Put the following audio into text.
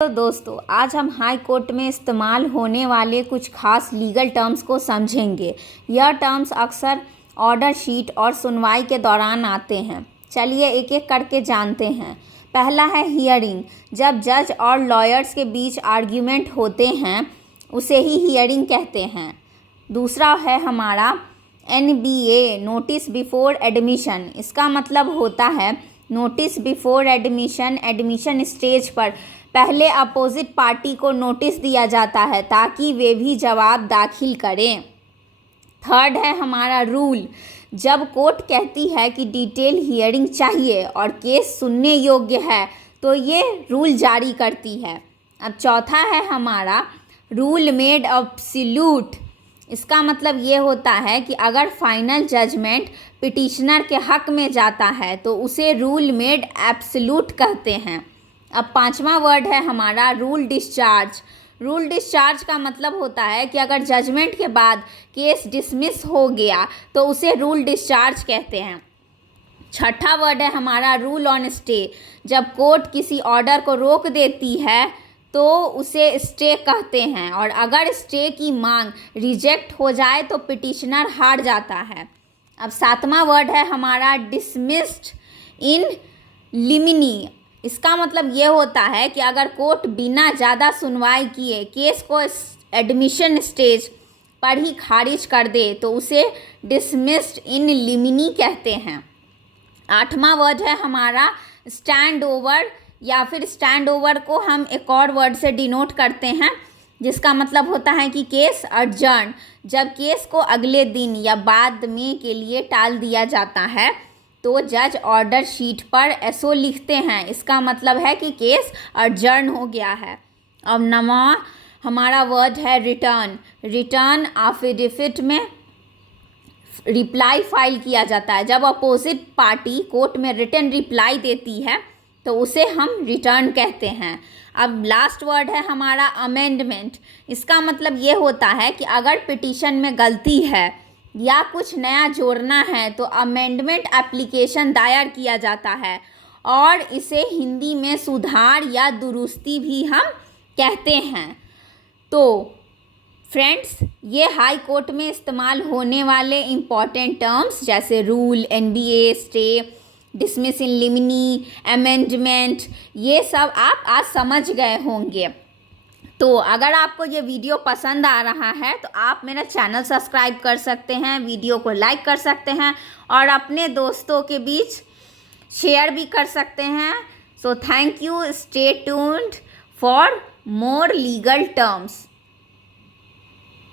तो दोस्तों, आज हम हाई कोर्ट में इस्तेमाल होने वाले कुछ खास लीगल टर्म्स को समझेंगे। यह टर्म्स अक्सर ऑर्डर शीट और सुनवाई के दौरान आते हैं। चलिए एक एक करके जानते हैं। पहला है हियरिंग। जब जज और लॉयर्स के बीच आर्ग्यूमेंट होते हैं उसे ही हियरिंग कहते हैं। दूसरा है हमारा NBA, नोटिस बिफोर एडमिशन। इसका मतलब होता है notice before admission. Admission stage पर पहले अपोजिट पार्टी को नोटिस दिया जाता है ताकि वे भी जवाब दाखिल करें। थर्ड है हमारा रूल। जब कोर्ट कहती है कि डिटेल हियरिंग चाहिए और केस सुनने योग्य है तो ये रूल जारी करती है। अब चौथा है हमारा रूल मेड एब्सोल्यूट। इसका मतलब ये होता है कि अगर फाइनल जजमेंट पिटिशनर के हक में जाता है तो उसे रूल मेड एब्सोल्यूट कहते हैं। अब पांचवा वर्ड है हमारा रूल डिस्चार्ज। रूल डिस्चार्ज का मतलब होता है कि अगर जजमेंट के बाद केस डिसमिस हो गया तो उसे रूल डिस्चार्ज कहते हैं। छठा वर्ड है हमारा रूल ऑन स्टे। जब कोर्ट किसी ऑर्डर को रोक देती है तो उसे स्टे कहते हैं और अगर स्टे की मांग रिजेक्ट हो जाए तो पिटिशनर हार जाता है। अब सातवां वर्ड है हमारा डिसमिस्ड इन लिमिनी। इसका मतलब ये होता है कि अगर कोर्ट बिना ज़्यादा सुनवाई किए केस को एडमिशन स्टेज पर ही खारिज कर दे तो उसे डिसमिस्ड इन लिमिनी कहते हैं। आठवां वर्ड है हमारा स्टैंड ओवर, या फिर स्टैंड ओवर को हम एक और वर्ड से डिनोट करते हैं जिसका मतलब होता है कि केस अडजर्न। जब केस को अगले दिन या बाद में के लिए टाल दिया जाता है तो जज ऑर्डर शीट पर एसओ लिखते हैं। इसका मतलब है कि केस अडजर्न हो गया है। अब नवा हमारा वर्ड है रिटर्न। रिटर्न एफिडेविट में रिप्लाई फाइल किया जाता है। जब अपोजिट पार्टी कोर्ट में रिटर्न रिप्लाई देती है तो उसे हम रिटर्न कहते हैं। अब लास्ट वर्ड है हमारा अमेंडमेंट। इसका मतलब ये होता है कि अगर पिटीशन में गलती है या कुछ नया जोड़ना है तो अमेंडमेंट एप्लीकेशन दायर किया जाता है और इसे हिंदी में सुधार या दुरुस्ती भी हम कहते हैं। तो फ्रेंड्स, ये हाई कोर्ट में इस्तेमाल होने वाले इम्पॉर्टेंट टर्म्स जैसे रूल, NBA, स्टे, डिसमिस इन लिमिनी, अमेंडमेंट, ये सब आप आज समझ गए होंगे। तो अगर आपको ये वीडियो पसंद आ रहा है तो आप मेरा चैनल सब्सक्राइब कर सकते हैं, वीडियो को लाइक कर सकते हैं और अपने दोस्तों के बीच शेयर भी कर सकते हैं। So thank you, stay tuned for more legal terms.